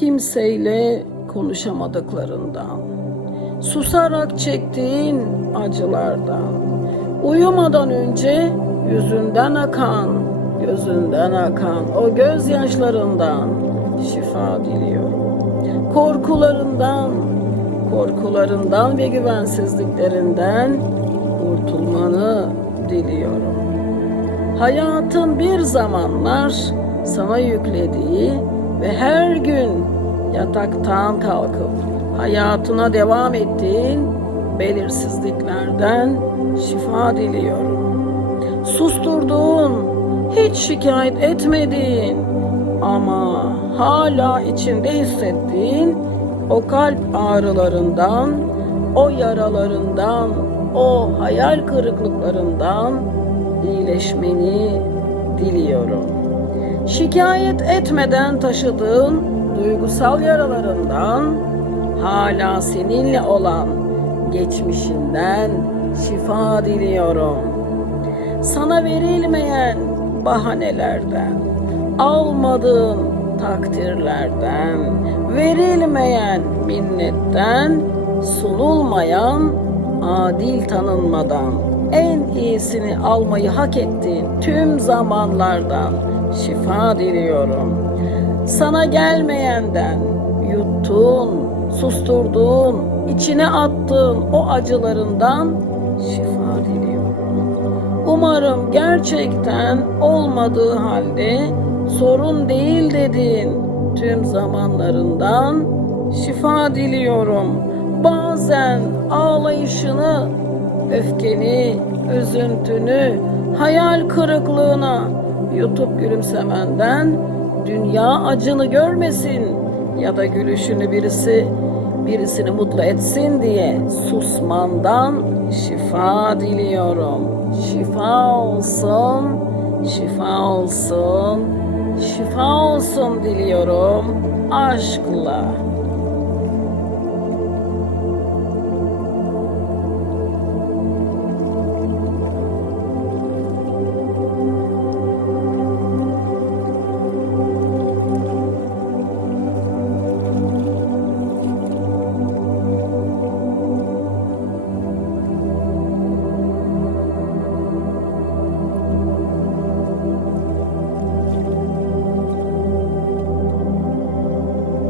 kimseyle konuşamadıklarından, susarak çektiğin acılardan, uyumadan önce yüzünden akan, gözünden akan o gözyaşlarından şifa diliyorum. Korkularından, korkularından ve güvensizliklerinden kurtulmanı diliyorum. Hayatın bir zamanlar sana yüklediği ve her gün yataktan kalkıp hayatına devam ettiğin belirsizliklerden şifa diliyorum. Susturduğun, hiç şikayet etmediğin ama hala içinde hissettiğin o kalp ağrılarından, o yaralarından, o hayal kırıklıklarından iyileşmeni diliyorum. Şikayet etmeden taşıdığın duygusal yaralarından hala seninle olan geçmişinden şifa diliyorum. Sana verilmeyen bahanelerden, almadığın takdirlerden, verilmeyen minnetten, sunulmayan adil tanınmadan, en iyisini almayı hak ettiğin tüm zamanlardan şifa diliyorum. Sana gelmeyenden, yuttuğun, susturduğun, içine attığın o acılarından şifa diliyorum. Umarım gerçekten olmadığı halde sorun değil dediğin tüm zamanlarından şifa diliyorum. Bazen ağlayışını, öfkeni, üzüntünü, hayal kırıklığına yutup gülümsemenden dünya acını görmesin ya da gülüşünü birisi birisini mutlu etsin diye susmandan şifa diliyorum. Şifa olsun, şifa olsun, şifa olsun diliyorum aşkla.